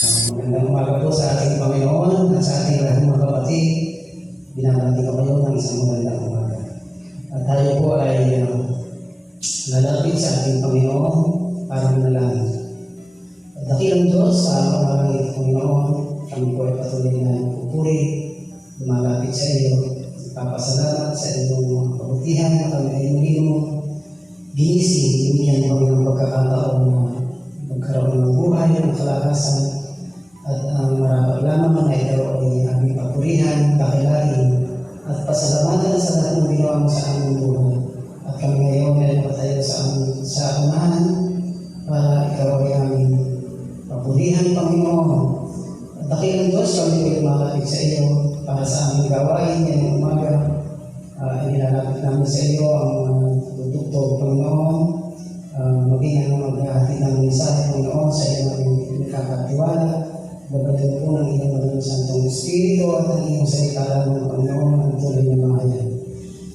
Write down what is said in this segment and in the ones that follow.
Magandang umaga po sa ating Panginoon at sa ating lahat mga kapatid. Binabati ko kayo ng isang magandang umaga. At tayo po ay lalapit sa ating Panginoon para manalangin. At dakilang Diyos sa pangalan ng Panginoon, kami po ay patuloy na pupuri, lumalapit sa iyo, ipapasalamat sa iyong mga kabutihan na kami ay muli mo ginising, binigyan kami ng pagkakataon na magkaroon ng buhay, ng kalakasan, at ang marapat lamang na ikaw ay aming papurihan, kakilain, at pasalamatan sa lahat ng ginawa mo sa aming buhay. At kami ngayon ay napatayo sa unahan para ikaw ay aming papurihan, Panginoon. At dakilang Diyos, kami ay lumalapit sa iyo para sa aming gawain ngayong umaga. Ilalapit namin sa iyo ang tutugtog, Panginoon, maging ang maghahatid ng mensahe, Panginoon, sa iyo namin nakakatiwala. Babalik po ng iyong Maraming Santong Espiritu at ang iyong salita lamang, Panginoon, ang tuloy na mahayag.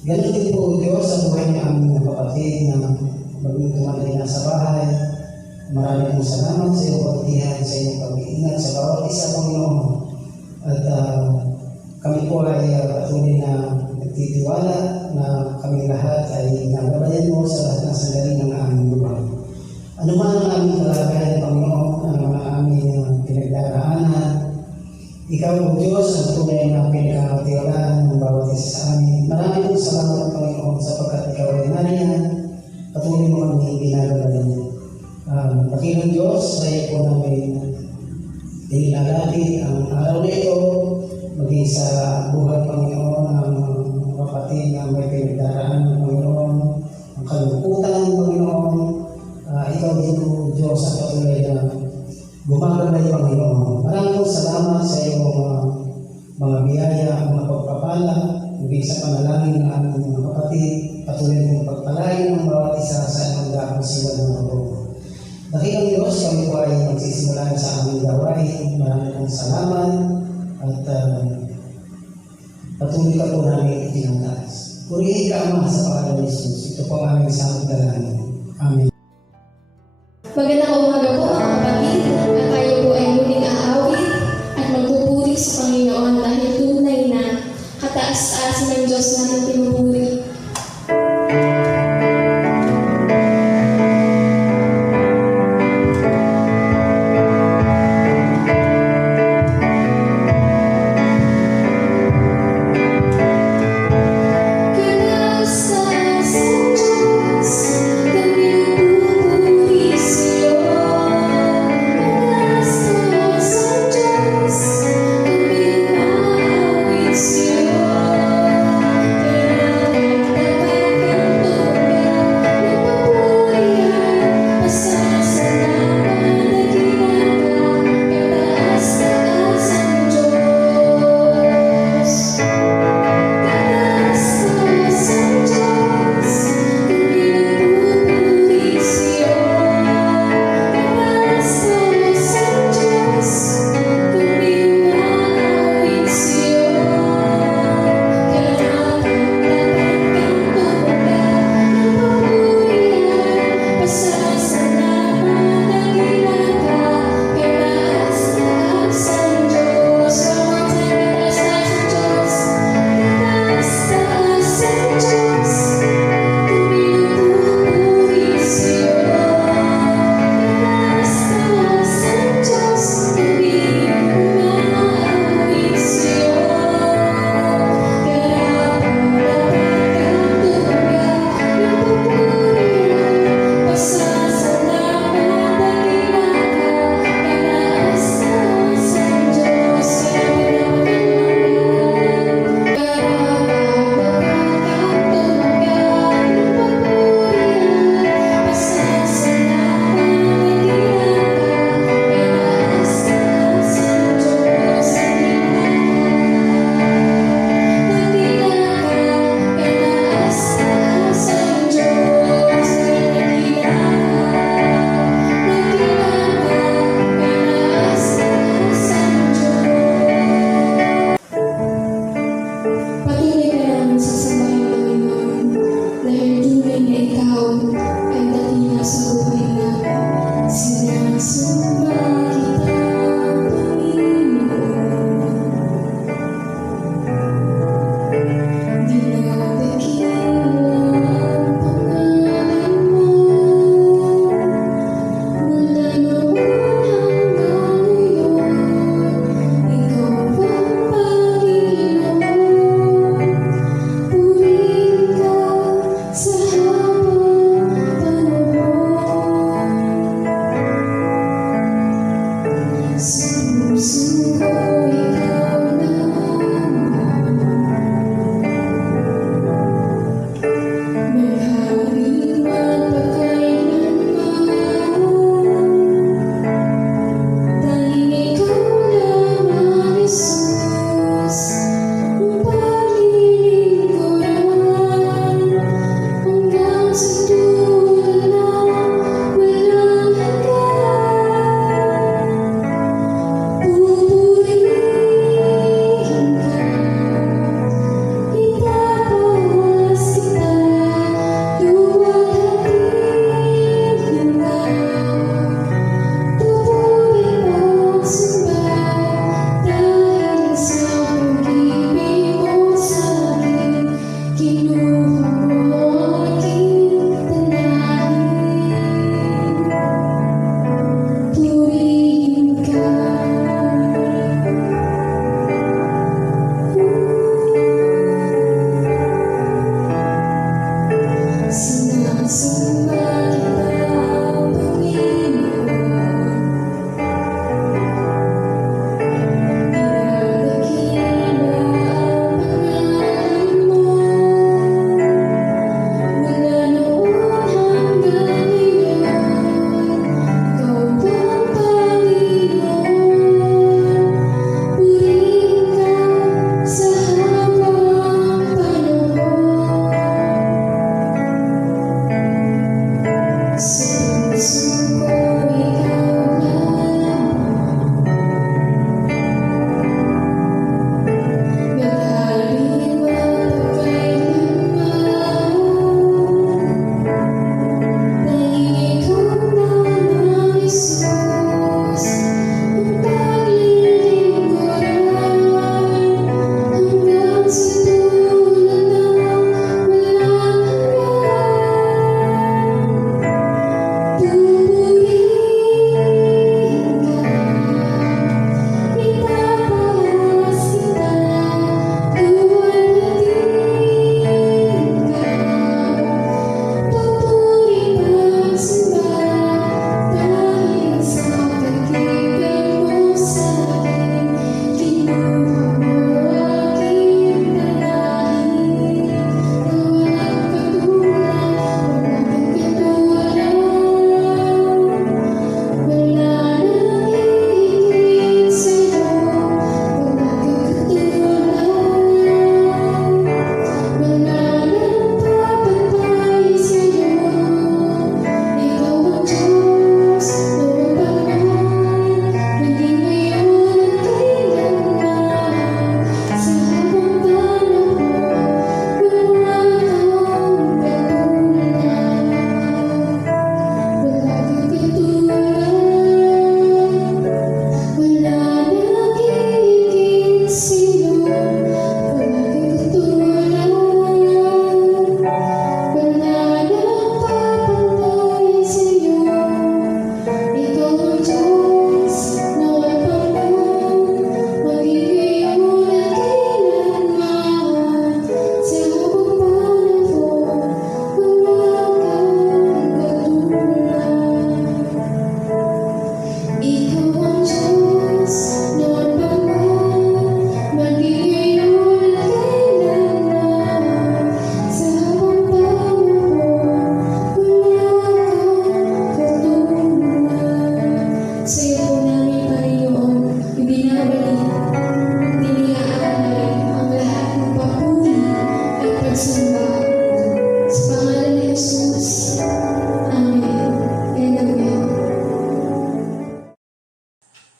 Ganun din po, Diyos, sa buhay ng aming kapatid na maging tumatay na sa bahay. Maraming pong salamat sa iyong pagtihan, sa iyong pag-iingat sa bawat isa, Panginoon. At kami po ay patuloy na nagtitiwala na kami lahat ay nagabayan mo sa lahat ng sandali ng aming buhay. Ano man ang aming kalagayan, Panginoon, ang mga aming pinagdaraanan, ikaw, O Diyos, ang tunay na pinagkakatiwalaan ng bawat isa sa amin. Maraming salamat, Panginoon, sapagkat ikaw ay nariyan, patuloy mo kami ginagabayan. Dakilang Diyos, sa iyo po namin ilalapit ang araw na ito, maging sa buhay, Panginoon, ang kapatid na may pinagdaraanan, Panginoon, ang kalungkutan, Panginoon. Ikaw din po, Diyos, at patuloy na gumagabay, Panginoon. Maraming salamat sa iyong mga biyaya, mga pagpapala, maging sa panalangin ng aming mga kapatid, patuloy mong pagpalain ng bawat isa sa iyong dahil sila ng ako. Dakilang Diyos, kami po ay magsisimulan sa aming gawain. Maraming salamat at patuloy ka po namin itinataas. Purihin ka, Ama, sa pangalan ni Jesus. Ito po ang aming samang dalangin. Amen. Magandang umaga po mga kapatid, at tayo po ay muling aawit at magpupuri sa Panginoon dahil tunay na kataas-taasan ng Diyos natin pinupuri. Kataas-taasan Diyos, kami pupuri sa iyo.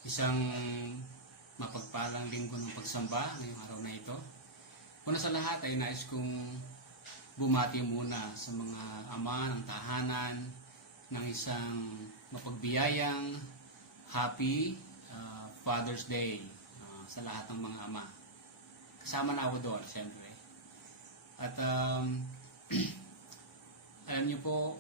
Isang mapagpalang linggo ng pagsamba ngayong araw na ito. Una sa lahat ay nais kong bumati muna sa mga ama ng tahanan ng isang mapagbiyayang Happy Father's Day sa lahat ng mga ama. Kasama na ako doon, siyempre. At alam niyo po,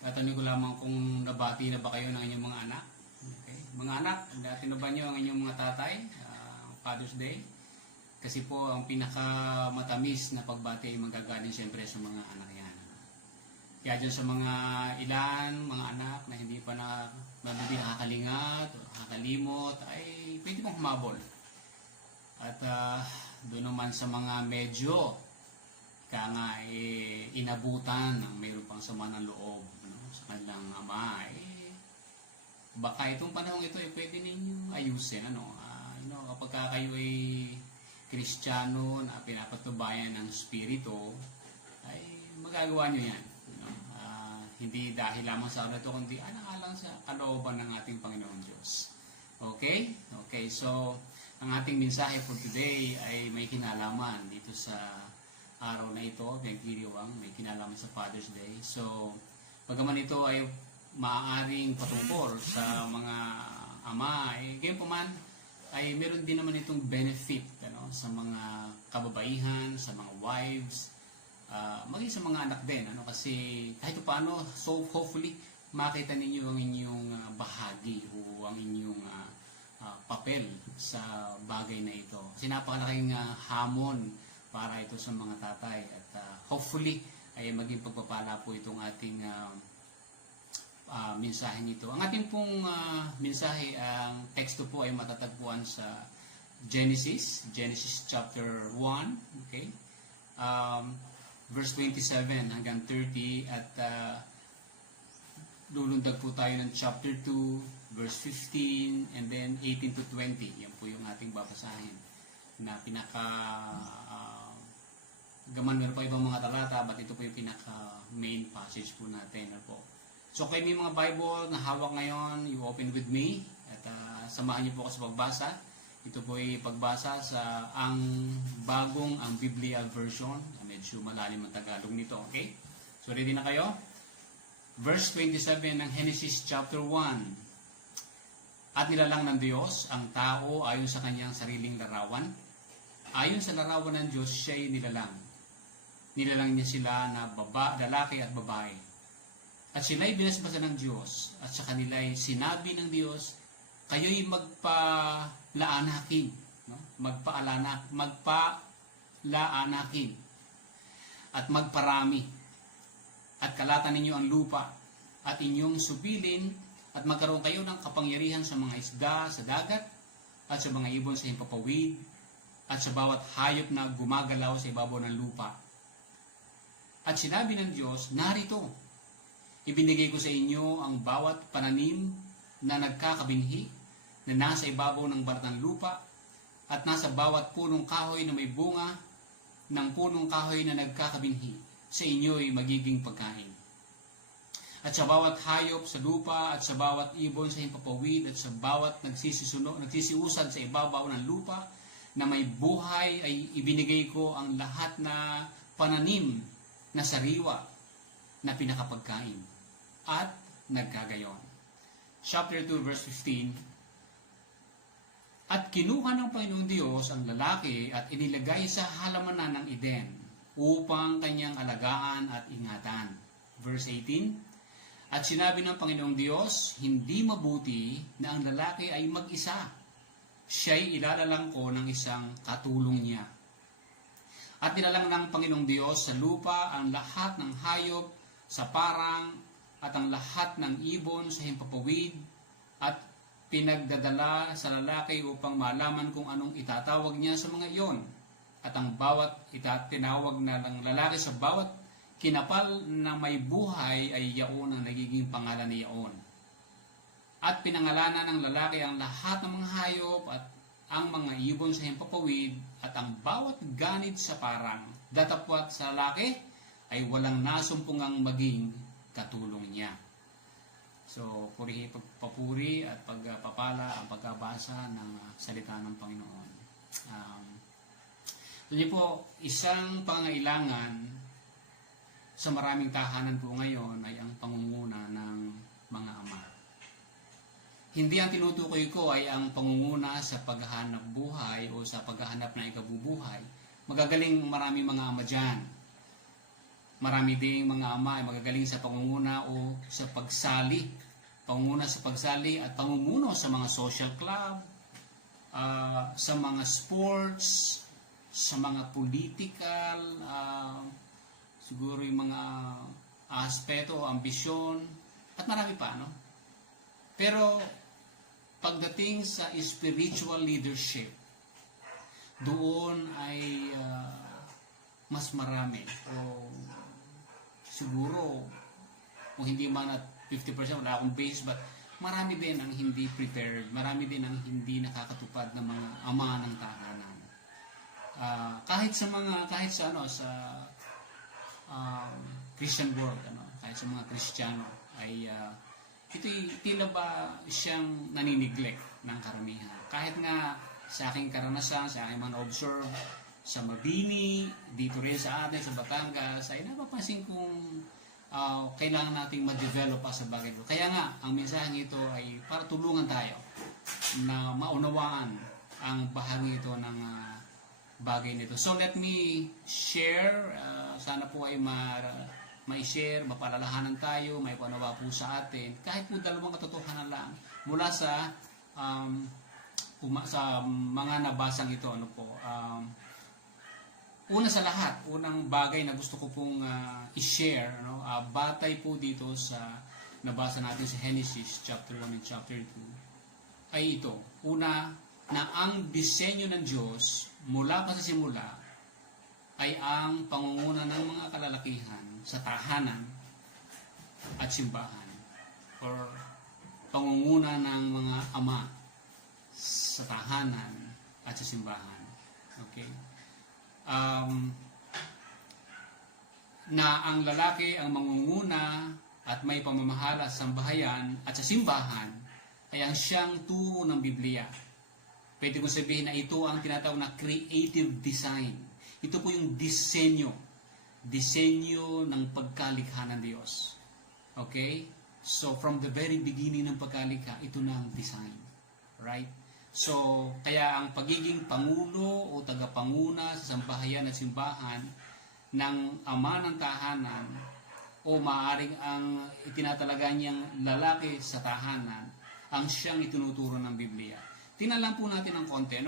tatanungin ko lamang kung nabati na ba kayo ng inyong mga anak. Okay. Mga anak, dati na ba niyo ang inyong mga tatay? Father's Day? Kasi po, ang pinakamatamis na pagbati ay magagaling siyempre sa mga anak yan. Kaya dyan sa mga ilan, mga anak na hindi pa nakakalingat o nakakalimot, ay pwede pong humabol. At doon naman sa mga medyo inabutan ng mayroon pang sama ng loob sa kanilang ama, baka itong panahon ito ay pwede ninyong ayusin. Kapag kayo ay Kristiyano na pinapatubayan ng Espiritu, ay magagawa nyo yan. Hindi dahil lamang sa ano ito, kundi alang-alang sa kalooban ng ating Panginoon Diyos. Okay? Okay, so ang ating mensahe for today ay may kinalaman dito sa araw na ito, may kinalaman sa Father's Day. So, pagaman ito ay maaaring patungkol sa mga ama, gayon pa man, ay meron din naman itong benefit sa mga kababaihan, sa mga wives, maging sa mga anak din. Kasi kahit paano, so hopefully, makita ninyo ang inyong bahagi o ang inyong papel sa bagay na ito. Kasi napakalaking hamon para ito sa mga tatay. At hopefully, ay maging pagpapala po itong ating mensahe nito. Ang ating pong mensahe, ang teksto po ay matatagpuan sa Genesis chapter 1, okay? Verse 27 hanggang 30 at lulundag po tayo ng chapter 2, verse 15 and then 18 to 20. Yan po yung ating babasahin na gaman meron pa ibang mga talata, but ito po yung pinaka main passage po natin. So kung may mga Bible na hawak ngayon, you open with me at samahan niyo po ako sa pagbasa. Ito po ay pagbasa sa ang Biblia version. Medyo malalim ang Tagalog nito, okay? So ready na kayo? Verse 27 ng Genesis chapter 1. At nilalang ng Diyos ang tao ayon sa kanyang sariling larawan. Ayon sa larawan ng Diyos, siya'y nilalang. Nilalang niya sila na lalaki at babae. At sila'y binasbasa ng Diyos, at sa kanila'y sinabi ng Diyos, kayo'y magpalaanakin, magpalaanakin, at magparami, at kalatan ninyo ang lupa, at inyong supilin, at magkaroon kayo ng kapangyarihan sa mga isda sa dagat, at sa mga ibon sa himpapawid, at sa bawat hayop na gumagalaw sa ibabaw ng lupa. At sinabi ng Diyos, narito, ibinigay ko sa inyo ang bawat pananim na nagkakabinhi, na nasa ibabaw ng balat ng lupa, at nasa bawat punong kahoy na may bunga ng punong kahoy na nagkakabinhi, sa inyo'y magiging pagkain. At sa bawat hayop sa lupa, at sa bawat ibon sa himpapawid, at sa bawat nagsisiusad sa ibabaw ng lupa, na may buhay ay ibinigay ko ang lahat na pananim na sariwa na pinakapagkain. At nagkagayon. Chapter 2 verse 15. At kinuha ng Panginoong Diyos ang lalaki at inilagay sa halamanan ng Eden upang kanyang alagaan at ingatan. Verse 18. At sinabi ng Panginoong Diyos, hindi mabuti na ang lalaki ay mag-isa. Siya'y ilalalang ko ng isang katulong niya. At nilalang ng Panginoong Diyos sa lupa ang lahat ng hayop sa parang at ang lahat ng ibon sa himpapawid at pinagdadala sa lalaki upang malaman kung anong itatawag niya sa mga iyon. At ang bawat tinawag na ng lalaki sa bawat kinapal na may buhay ay yaon ang nagiging pangalan ni yaon. At pinangalanan ng lalaki ang lahat ng mga hayop at ang mga ibon sa himpapawid at ang bawat ganid sa parang, datapwat sa lalaki ay walang nasumpungang maging katulong niya. So, pagpapuri at pagpapala ang pagkabasa ng salita ng Panginoon. Yun po, isang pangailangan sa maraming tahanan po ngayon ay ang pangunguna ng mga ama. Hindi ang tinutukoy ko ay ang pangunguna sa paghahanap buhay o sa paghahanap ng ikabubuhay. Magagaling marami mga ama dyan. Marami ding mga ama ay magagaling sa pangunguna o sa pagsali. Pangunguna sa pagsali at pangumuno sa mga social club, sa mga sports, sa mga political, siguro yung mga aspeto o ambisyon, at marami pa, no? Pero pagdating sa spiritual leadership, doon ay mas marami. O siguro, kung hindi man at 50%, wala akong base, but marami din ang hindi prepared, marami din ang hindi nakakatupad ng mga ama ng tahanan. Kahit sa Christian world, kahit sa mga Kristiyano, ay ito'y tila ba siyang naniniglect ng karamihan. Kahit nga sa aking karanasan, sa aking mga observe, sa Mabini, dito rin sa atin, sa Batangas, ay napapansin kong kailangan nating ma-develop pa sa bagay ito. Kaya nga, ang mensaheng ito ay para tulungan tayo na maunawaan ang bahagi ito ng bagay nito. So let me share, sana po ay ma-share, mapalalahanan tayo, may panawa po sa atin, kahit po dalawang katotohanan lang mula sa mga nabasang ito. Una sa lahat, unang bagay na gusto ko pong i-share, batay po dito sa nabasa natin sa Genesis chapter 1 and chapter 2, ay ito. Una, na ang disenyo ng Diyos mula pa sa simula ay ang pangunguna ng mga kalalakihan sa tahanan at simbahan, or pangunguna ng mga ama sa tahanan at sa simbahan. Okay? Na ang lalaki ang mangunguna at may pamamahala sa sambahayan at sa simbahan ay ang siyang turo ng Biblia. Pwede kong sabihin na ito ang tinatawag na creative design. Ito po yung disenyo ng pagkalikha ng Diyos. Okay? So, from the very beginning ng pagkalikha, ito na ang design. Right? So, kaya ang pagiging pangulo o tagapanguna sa sambahayan at simbahan ng ama ng tahanan o maaaring ang itinatalaga niyang lalaki sa tahanan ang siyang itinuturo ng Biblia. Tingnan lang po natin ng konti.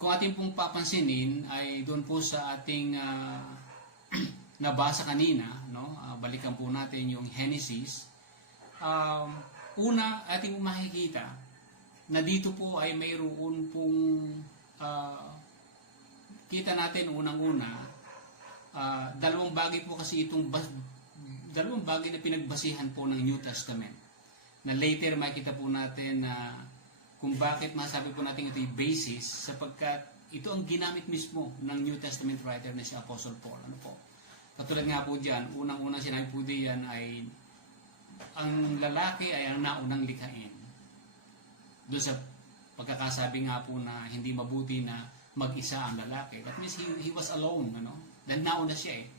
Kung ating pong papansinin ay doon po sa ating nabasa kanina, balikan po natin yung Genesis. Una, ating makikita na dito po ay mayroon pong kita natin unang-una, dalawang bagay po kasi dalawang bagay na pinagbasihan po ng New Testament. Na later makita po natin na kung bakit masabi po natin ito yung basis, sapagkat ito ang ginamit mismo ng New Testament writer na si Apostle Paul. Katulad nga po dyan, unang-unang sinabi po diyan ay ang lalaki ay ang naunang likhain. Doon sa pagkakasabi nga po na hindi mabuti na mag-isa ang lalaki. That means he was alone. Dahil nauna siya .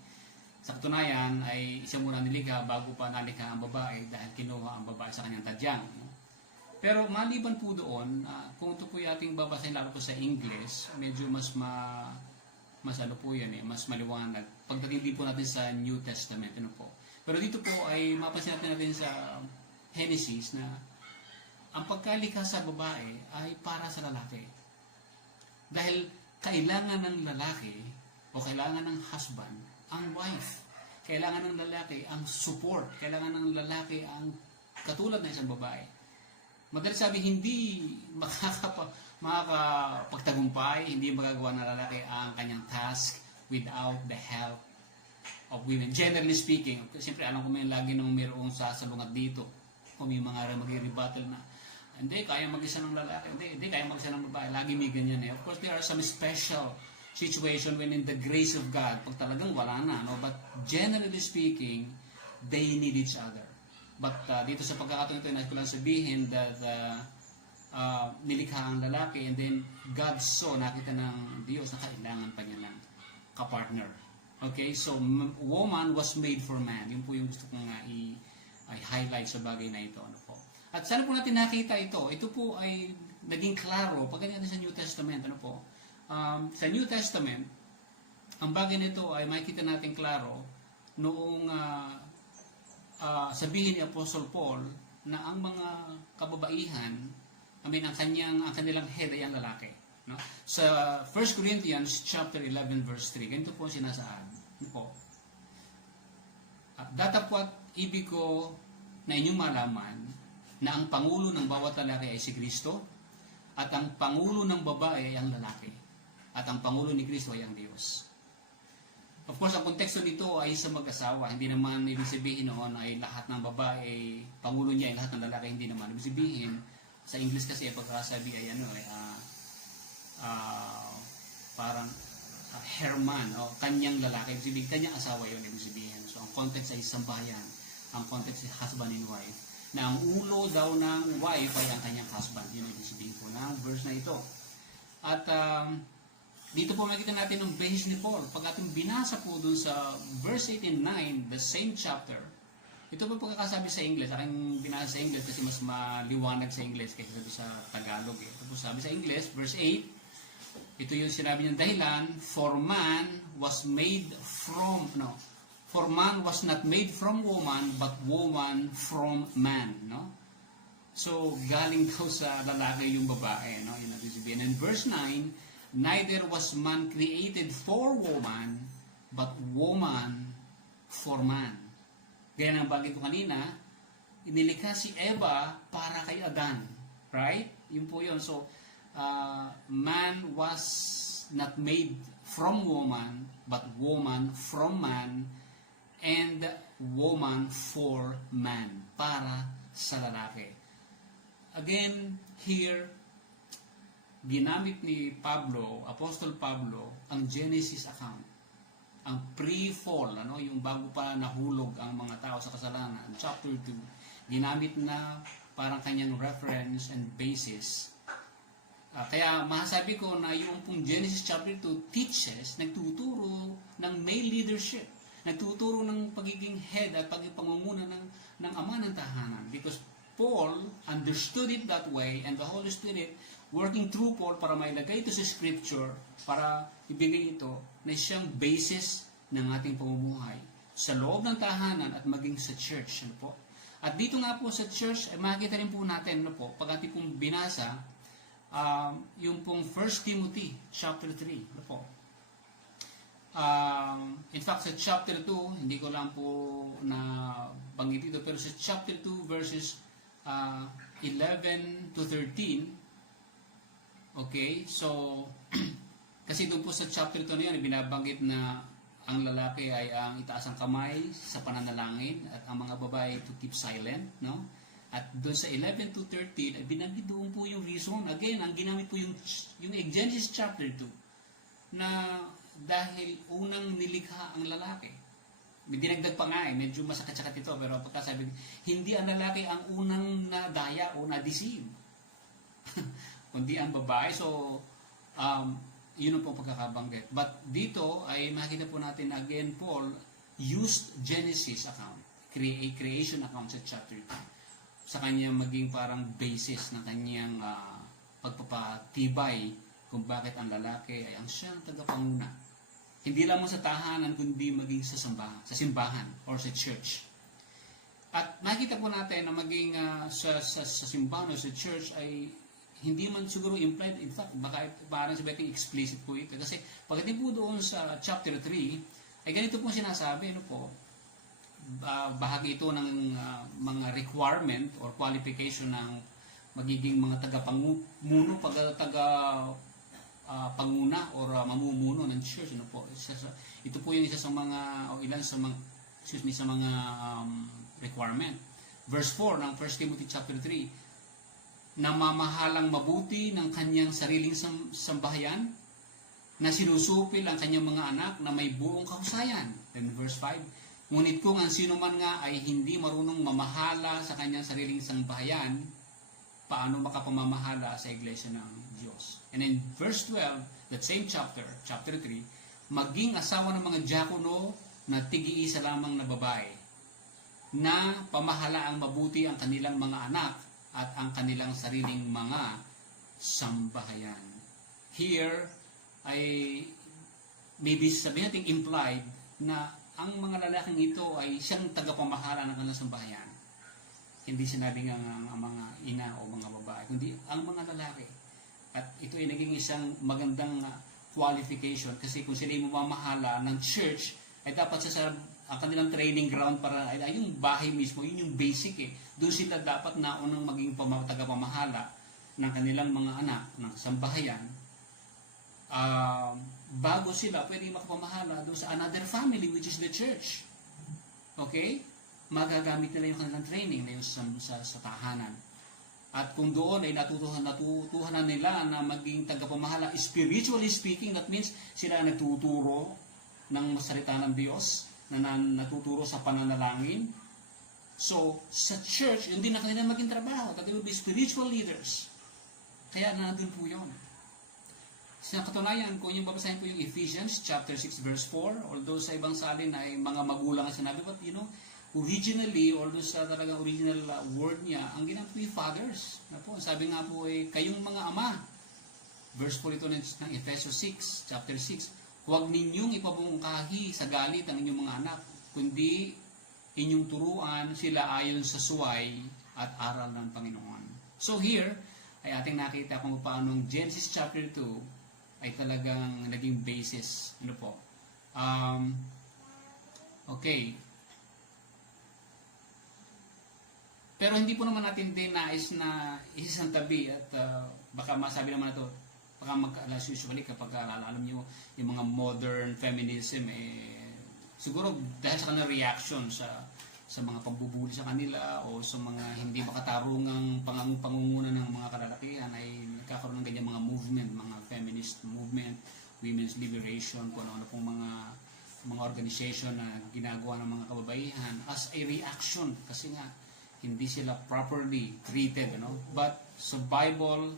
Sa katunayan ay siya muna nilikha bago pa nalikha ang babae dahil kinuha ang babae sa kanyang tadyang. Pero maliban po doon, kung ito po yung ating babasahin lalo po sa English, medyo mas mas maliwanag. Pagdating din po natin sa New Testament, Pero dito po ay mapansin natin sa Genesis na ang pagkalikha sa babae ay para sa lalaki. Dahil kailangan ng lalaki o kailangan ng husband ang wife. Kailangan ng lalaki ang support. Kailangan ng lalaki ang katulad ng isang babae. Madalas sabi, hindi makakapagtagumpay, hindi magagawa ng lalaki ang kanyang task without the help of women. Generally speaking, siyempre alam ko may lagi nang mayroong sasalungat dito. Kung may mga mag-rebuttal na, hindi, kaya mag-isa ng lalaki. Hindi, kaya mag-isa ng babae. Lagi may ganyan . Of course, there are some special situation when in the grace of God, pag talagang wala na. But generally speaking, they need each other. But dito sa pagkakataon ito, nais ko lang sabihin that nilikha ang lalaki, and then God saw, nakita ng Diyos na kailangan pa niya ng kapartner. Okay, so woman was made for man. Yun po yung gusto kong i-highlight sa bagay na ito. Ano po? At saan po natin nakita ito? Ito po ay naging klaro pag ganyan sa New Testament. Ano po? Sa New Testament, ang bagay nito ay makikita natin klaro noong sabihin ni Apostle Paul na ang mga kababaihan, ang kanilang head ay ang lalaki. No? Sa 1 Corinthians chapter 11 verse 3, ganito po sinasaad. Ano po? Datapwat ibig ko na inyong malaman na ang pangulo ng bawat lalaki ay si Kristo, at ang pangulo ng babae ay ang lalaki, at ang pangulo ni Kristo ay ang Diyos. Of course, ang konteksto nito ay sa mag-asawa. Hindi naman ibig sabihin noon ay lahat ng babae ay pangulo niya, ay lahat ng lalaki hindi naman. Ibig sabihin, sa English kasi pagkakasabi ay parang Herman o kanyang lalaki, ibig sabihin kanyang asawa yun, ibig sabihin. So ang context ay sambahayan, ang context ay husband and wife, na ang ulo daw ng wife ay ang kanyang husband. Yun ang ibig sabihin po ng verse na ito. At dito po makikita natin ang basis ni Paul. Pag ating binasa po dun sa verse 8 and 9, the same chapter, ito po pagkakasabi sa English. Aking binasa sa English kasi mas maliwanag sa English kaysa sa Tagalog. Ito po sabi sa English, verse 8, ito yung sinabi niyang dahilan, for man was not made from woman, but woman from man. No? So, galing daw sa lalaki yung babae. No? Yun ang sabihin. And verse 9, neither was man created for woman, but woman for man. Gaya ng bagay ko kanina, inilikha si Eva para kay Adan. Right? Yun po yun. So, man was not made from woman, but woman from man, and woman for man. Para sa lalaki. Again, here, ginamit ni Pablo, Apostle Pablo, ang Genesis account. Ang pre-fall, yung bago pa nahulog ang mga tao sa kasalanan, chapter 2, ginamit na parang kanyang reference and basis. Kaya masasabi ko na yung pong Genesis chapter 2 teaches, nagtuturo ng male leadership, nagtuturo ng pagiging head at pangunguna ng ama ng tahanan. Because Paul understood it that way, and the Holy Spirit working through Paul para mailagay ito sa Scripture, para ibigay ito na siyang basis ng ating pamumuhay sa loob ng tahanan at maging sa church. Ano po? At dito nga po sa church, makikita rin po natin, pag ating pong binasa, yung pong 1 Timothy chapter 3. Ano po? In fact, sa chapter 2, hindi ko lang po na banggit ito, pero sa chapter 2 verses 11 to 13, okay, so kasi doon po sa chapter 2 na yun, binabanggit na ang lalaki ay ang itaas ang kamay sa pananalangin at ang mga babae to keep silent, no? At doon sa 11 to 13, binanggit doon po yung reason. Again, ang ginamit po yung Genesis chapter 2 na dahil unang nilikha ang lalaki. Dinagdag pa nga medyo masakit-sakit ito, pero pagkasabi, hindi ang lalaki ang unang nadaya o na-deceive, kundi ang babae. So, yun ang po pagkakabanggit. But dito ay makikita po natin again, Paul used Genesis account, creation account sa chapter 2, sa kanyang maging parang basis ng kanyang pagpapatibay kung bakit ang lalaki ay ang siyang tagapanguna. Hindi lamang sa tahanan, kundi maging sa simbahan or sa church. At nakita po natin na maging sa simbahan o sa church ay hindi man siguro implied, in fact, baka parang sabihin explicit po ito. Kasi pagdating po doon sa chapter 3, ay ganito po sinasabi, bahagi ito ng mga requirement or qualification ng magiging mga tagapangmuno, panguna or mamumuno ng church. Ito po yung isa sa mga, o ilan sa mga, sa mga requirement. Verse 4 ng 1 Timothy chapter 3, namamahalang mabuti ng kanyang sariling sambahayan, na sinusupil ang kanyang mga anak na may buong kahusayan. Then verse 5, Ngunit kung ang sino man nga ay hindi marunong mamahala sa kanyang sariling sambahayan, paano makapamamahala sa iglesia ng Diyos? And in verse 12, that same chapter 3, maging asawa ng mga diakono na tig-iisa lamang na babae, na pamahalaang mabuti ang kanilang mga anak at ang kanilang sariling mga sambahayan. Here ay maybe sabihin natin implied na ang mga lalaking ito ay siyang tagapamahala ng kanilang sambahayan. Hindi sinabi nga ang mga ina o mga babae, kundi ang mga lalaki. At ito ay naging isang magandang qualification kasi kung sila ay mamamahala ng church, ay dapat sa ang kanilang training ground para ay yung bahay mismo, yun yung basic eh. Doon sila dapat naunang maging tagapamahala ng kanilang mga anak, ng sambahayan, bago sila pwede makapamahala doon sa another family which is the church. Okay? Magagamit nila yung kanilang training na yung sa tahanan. At kung doon ay natutuhanan nila na maging tagapamahala, spiritually speaking, that means sila nagtuturo ng salita ng Diyos, na natuturo sa pananalangin. So, sa church, hindi na kanila maging trabaho. That they will be spiritual leaders. Kaya nandun po yun. Sa katunayan, kung yung babasahin po yung Ephesians chapter 6 verse 4, although sa ibang salin ay mga magulang ang sinabi, but originally, although sa talagang original word niya, ang ginamit po yung fathers. Sabi nga po ay, kayong mga ama. Verse 4 ito ng Ephesians 6, chapter 6, huwag ninyong ipabungkahi sa galit ang inyong mga anak, kundi inyong turuan sila ayon sa suway at aral ng Panginoon. So here, ay ating nakita kung paano Genesis chapter 2 ay talagang naging basis. Okay. Pero hindi po naman natin din nais na isasantabi at baka masabi naman ito, baka usually kapag alam nyo yung mga modern feminism, siguro dahil sa kanilang reaction sa mga pambubuli sa kanila o sa mga hindi makatarungang pangunguna ng mga kalalakihan ay nagkakaroon ng ganyan mga movement, mga feminist movement, women's liberation, kung ano pong mga organization na ginagawa ng mga kababaihan as a reaction kasi nga hindi sila properly treated, but sa Bible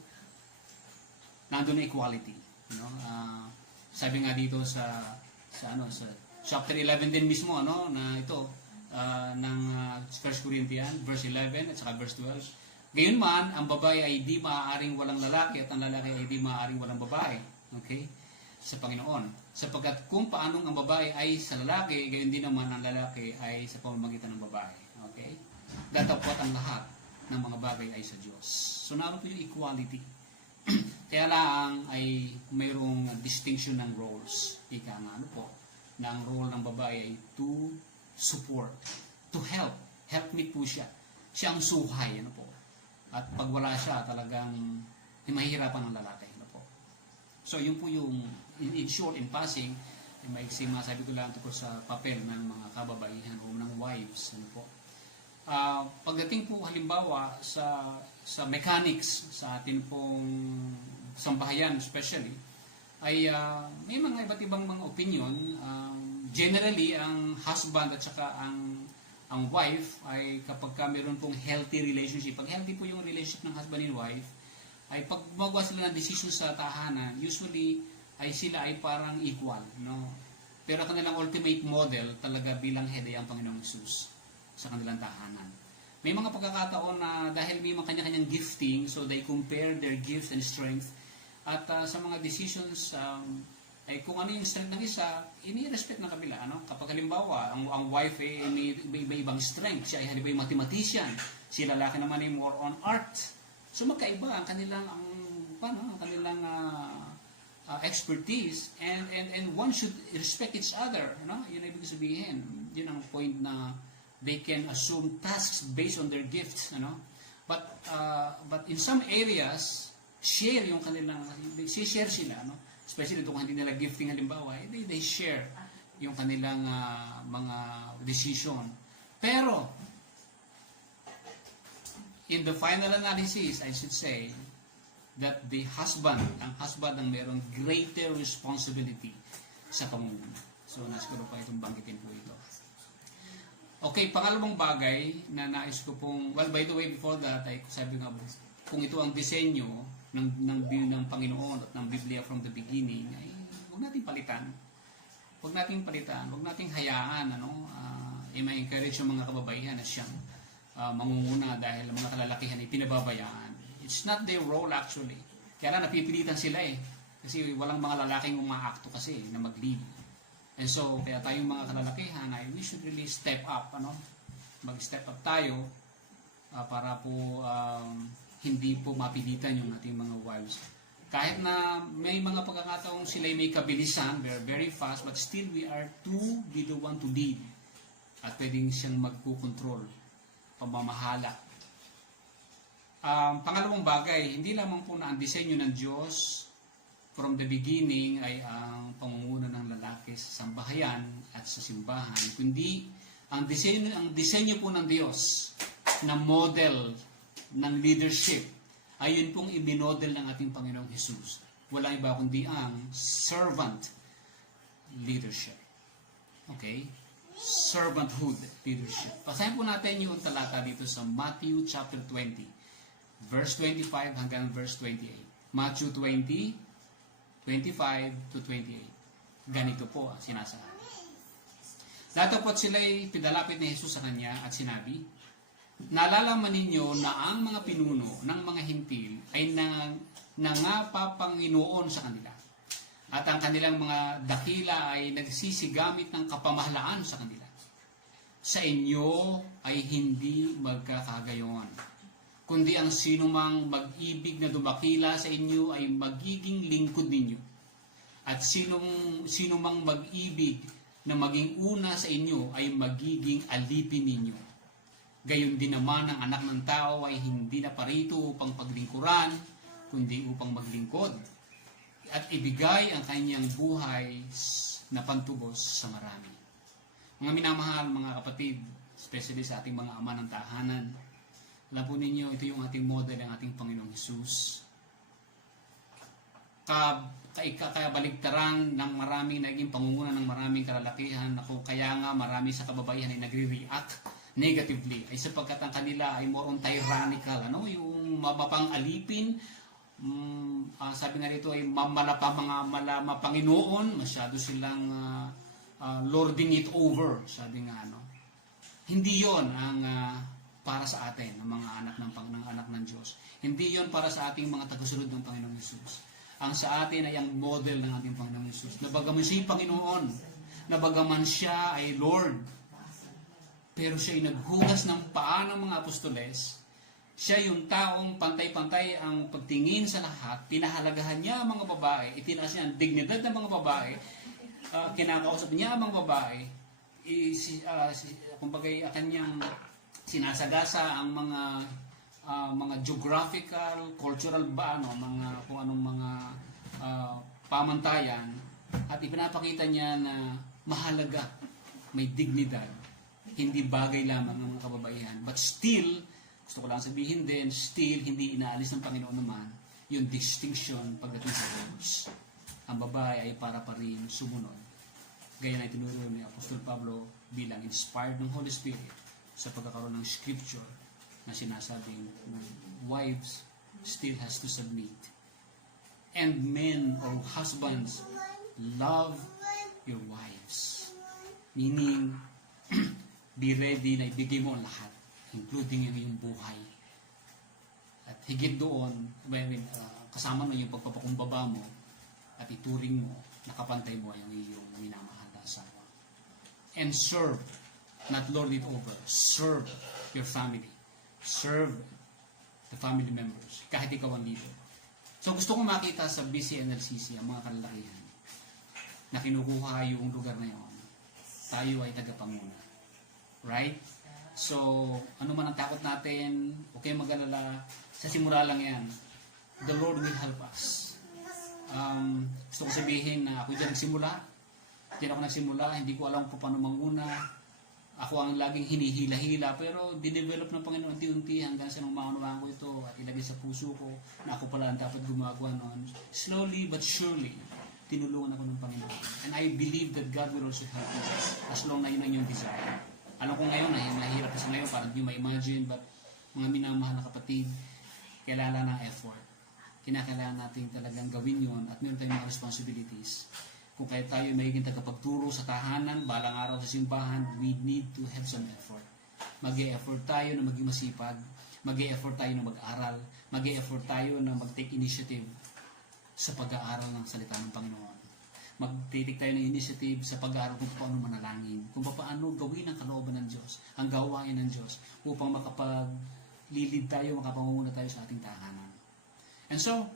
nandun na equality, sabi nga dito sa chapter 11 din mismo, na ito ng 1 Corinthians verse 11 at saka verse 12. Gayunman, ang babae ay di maaaring walang lalaki at ang lalaki ay di maaaring walang babae. Okay? Sa Panginoon. Sapagkat kung paanong ang babae ay sa lalaki, gayon din naman ang lalaki ay sa pamamagitan ng babae. Okay? Datapwat ang lahat ng mga bagay ay sa Diyos. So naroon po yung equality. Kaya lang ay mayroong distinction ng roles. Ika nga, na ang role ng babae ay to support, to help. Helpmeet po siya. Siya ang suhay, At pag wala siya, talagang mahihirapan ang lalaki, So, yun po yung, in short, in passing, maiksing masabi ko lang tungkol sa papel ng mga kababaihan o ng wives, pagdating po halimbawa sa mechanics, sa atin pong sambahayan especially, ay may mga iba't ibang mga opinion. Generally, ang husband at saka ang wife ay kapag meron pong healthy relationship, pag healthy po yung relationship ng husband and wife, ay pag magawa sila ng decision sa tahanan, usually ay sila ay parang equal, Pero kanilang ultimate model talaga bilang head ay ang Panginoong Hesus sa kanilang tahanan. May mga pagkakataon na dahil may mga kanya-kanyang gifting, so they compare their gifts and strength. At sa mga decisions, ay kung ano yung strength ng isa, ini-respect ng kabila. Kapag halimbawa, ang wife may ibang strength, siya ay halimbawa yung mathematician, si lalaki naman ay more on art. So magkaiba ang kanilang expertise and one should respect each other, Yun ay ibig sabihin. Yun ang point na they can assume tasks based on their gifts, But in some areas, share yung kanilang, share sila, Especially kung hindi nila gifting halimbawa, they share yung kanilang mga decision. Pero in the final analysis, I should say that ang husband ang mayroong greater responsibility sa pamumuno. So, nasiguro pa itong banggitin po ito. Okay, pangalawang bagay na nais ko pong, well, by the way, before that, ay sabi nga, kung ito ang disenyo ng Panginoon at ng Biblia from the beginning, ay huwag nating palitan. Huwag nating palitan, huwag nating hayaan, i-encourage yung mga kababaihan na siyang mangunguna dahil ang mga kalalakihan ay pinababayaan. It's not their role actually. Kaya napipilitan sila eh. Kasi walang mga lalaking umaakto kasi na mag-lead. And so, kaya tayong mga kalalakihan ay we should really step up, mag-step up tayo para po hindi po mapilitan yung ating mga wives. Kahit na may mga pagkakataong sila may kabilisan, they're very fast, but still we are to be the one to lead. At pwedeng siyang magkukontrol, pamamahala. Pangalawang bagay, hindi lamang po na ang disenyo ng Diyos from the beginning ay ang pangunguna ng lalaki sa sambahayan at sa simbahan, kundi ang disenyo po ng Diyos na model ng leadership ay yun pong ibinodel ng ating Panginoong Jesus. Wala iba kundi ang servant leadership. Okay? Servanthood leadership. Basahin po natin yung talata dito sa Matthew chapter 20, verse 25 hanggang verse 28. Matthew 20, 25 to 28. Ganito po ang sinasabi. Datapot sila'y pinalapit ni Jesus sa kanya at sinabi, nalalaman ninyo na ang mga pinuno ng mga hintil ay nangapapanginoon sa kanila. At ang kanilang mga dakila ay nagsisigamit ng kapamahalaan sa kanila. Sa inyo ay hindi magkakagayon. Kundi ang sinumang mag-ibig na dumakila sa inyo ay magiging lingkod ninyo. At sinumang mag-ibig na maging una sa inyo ay magiging alipin ninyo. Gayon din naman ang anak ng tao ay hindi na parito upang paglingkuran, kundi upang maglingkod. At ibigay ang kanyang buhay na pantubos sa marami. Mga minamahal, mga kapatid, especially sa ating mga ama ng tahanan, alam po ninyo, ito yung ating model, ang ating Panginoong Jesus. Kaya baligtaran ng maraming naging pangunguna ng maraming kalalakihan, kaya nga marami sa kababaihan ay nagre-react negatively, ay sapagkat ang kanila ay more on tyrannical, yung mapang-alipin, sabi nga rito ay mapanginoon, masyado silang lording it over, sabi nga Hindi yon ang para sa atin, ng mga anak ng Diyos. Hindi yon para sa ating mga tagasunod ng Panginoong Hesus. Ang sa atin ay ang model ng ating Panginoong Hesus. Na bagaman siya Panginoon, na bagaman siya ay Lord, pero siya ay naghugas ng paa ng mga apostoles. Siya yung taong pantay-pantay ang pagtingin sa lahat, pinahalagahan niya ang mga babae, itinaas niya ang dignidad ng mga babae, kinakausap niya ang mga babae, kumbaga kanyang sinasagasa ang mga geographical, cultural kung anong mga pamantayan, at ipinapakita niya na mahalaga, may dignidad, hindi bagay lamang ng mga kababaihan. But still, gusto ko lang sabihin din, still hindi inaalis ng Panginoon naman yung distinction pagdating sa roles. Ang babae ay para pa rin sumunod. Gaya na itinuro ni Apostol Pablo bilang inspired ng Holy Spirit sa pagkakaroon ng scripture na sinasabing wives still has to submit. And men or husbands, love your wives. Meaning, be ready na ibigay mo ang lahat, including yung iyong buhay. At higit doon, kasama mo yung pagpapakumbaba mo at ituring mo, nakapantay mo yung iyong minamahal na asawa. And serve, not lord it over. Serve your family. Serve the family members. Kahit ikaw ang leader. So gusto kong makita sa BCNLCC ang mga kalalakihan na kinukuha yung lugar na yun. Tayo ay tagapanguna. Right? So, ano man ang takot natin, okay mag-alala, sa simula lang yan. The Lord will help us. Gusto ko sabihin na ako dyan nagsimula, hindi ko alam kung paano manguna. Ako ang laging hinihila-hila, pero dinevelop ng Panginoon unti-unti hanggang sa nung maunawaan ko ito at ilagay sa puso ko na ako pala ang dapat gumagawa noon. Slowly but surely, tinulungan ako ng Panginoon. And I believe that God will also help you as long na yun ang iyong desire. Alam ko ngayon, mahirap kasi ngayon, parang hindi ma-imagine, but mga minamahal na kapatid, kailangan ng effort. Kinakailangan natin talagang gawin yun at meron tayong mga responsibilities. Kung kaya tayo may magiging tagapagturo sa tahanan, balang araw sa simbahan, we need to have some effort. Mag-e-effort tayo na maging masipag, mag-e-effort tayo na mag-aral, mag-e-effort tayo na mag-take initiative sa pag-aaral ng salita ng Panginoon. Magtitik tayo ng initiative sa pag-aaral kung paano manalangin, kung paano gawin ang kalooban ng Diyos, ang gawain ng Diyos, upang makapaglilid tayo, makapangunguna tayo sa ating tahanan. And so,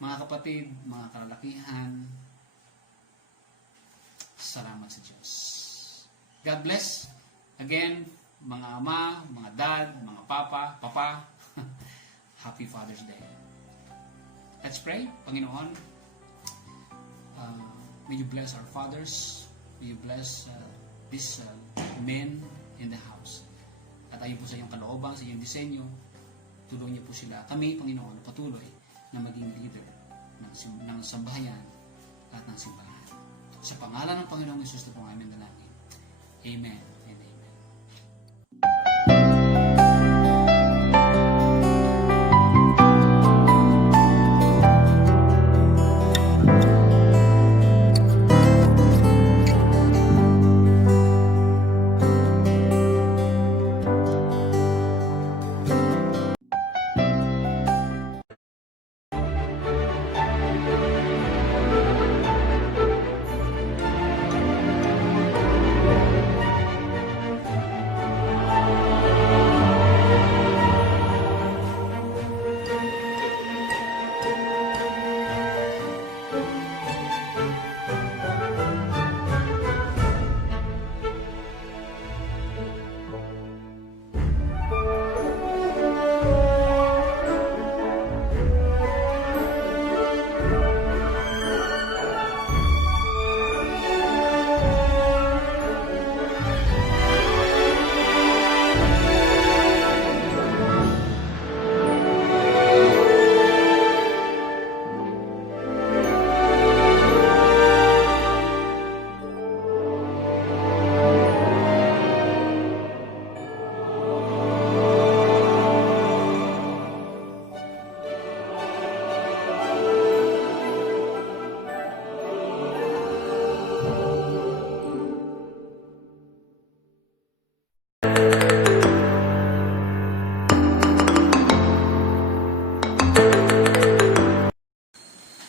mga kapatid, mga kalalakihan, salamat sa Diyos. God bless. Again, mga ama, mga dad, mga papa, Happy Father's Day. Let's pray. Panginoon, may you bless our fathers. May you bless these men in the house. At ayon po sa iyong kalooban, sa iyong disenyo, tulungan niyo po sila. Kami, Panginoon, patuloy na maging leader ng sambahayan at ng simbahan. Sa pangalan ng Panginoong Hesus na po ang aming dalangin. Amen and amen.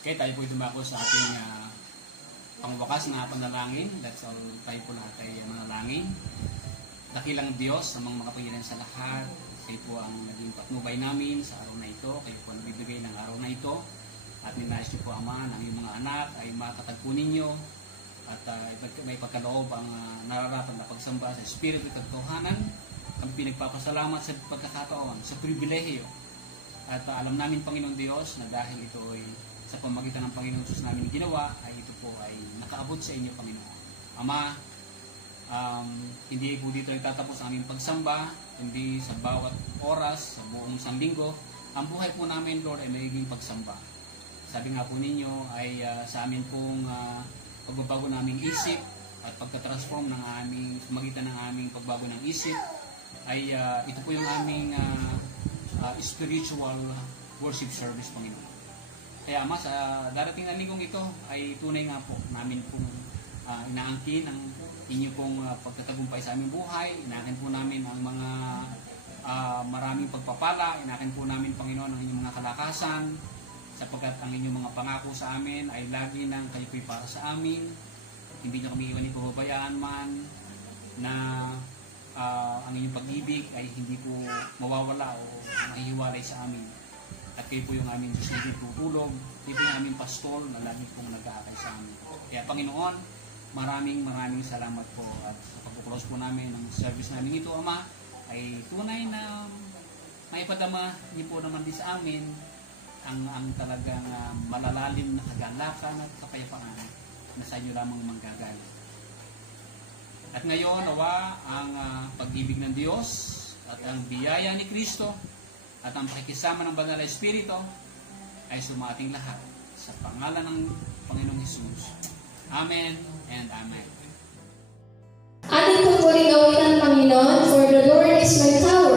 Okay, tayo po dumako sa ating pangwakas na panalangin. Let's all tayo po lahat ay manalangin. Dakilang Diyos, namang makapangyarihan sa lahat, kayo po ang naging patnubay namin sa araw na ito. Kayo po ang nagbibigay ng araw na ito. At ninais niyo po, Ama, ng iyong mga anak ay makatagpo ninyo. At may pagkaloob ang nararapat na pagsamba sa Espiritu at Katotohanan. Kami pinagpapasalamat sa pagkakataon, sa pribilehiyo. At alam namin, Panginoong Diyos, na dahil ito ay sa pamagitan ng Panginoong Jesus namin ginawa, ay ito po ay nakaabot sa inyo, Panginoon. Ama, hindi po dito nagtatapos ang aming pagsamba, hindi sa bawat oras, sa buong sanlinggo. Ang buhay po namin, Lord, ay magiging pagsamba. Sabi nga po ninyo ay sa amin pong pagbabago ng aming isip at pagka-transform ng aming, sa magitan ng aming pagbago ng isip, ay ito po yung aming spiritual worship service, Panginoon. Kaya Ama, sa darating na linggong ito ay tunay nga po namin pong inaangkin ang inyo pong pagtatagumpay sa aming buhay. Inaangkin po namin ang mga maraming pagpapala. Inaangkin po namin, Panginoon, ang inyong mga kalakasan, sapagkat ang inyong mga pangako sa amin ay lagi nang kayo ko'y para sa amin. Hindi nyo kami iwan ipababayaan man na ang inyong pag-ibig ay hindi po mawawala o mahihiwalay sa amin. At kayo po yung aming Diyos na tutulog, kayo po yung aming pastol na lagi pong nag-aakay sa amin. Kaya Panginoon, maraming salamat po at sa pagkukulos po namin ng service namin ito, Ama, ay tunay na maipadama niyo po naman din sa amin ang talagang malalalim na kagalakan at kapayapaan na sa inyo lamang manggagaling. At ngayon, nawa ang pag-ibig ng Diyos at ang biyaya ni Kristo at ang pakikisama ng Banal na Espiritu ay sumating lahat sa pangalan ng Panginoong Hesus. Amen and Amen. Ating masapuring awitan, Panginoon, for the Lord is my tower.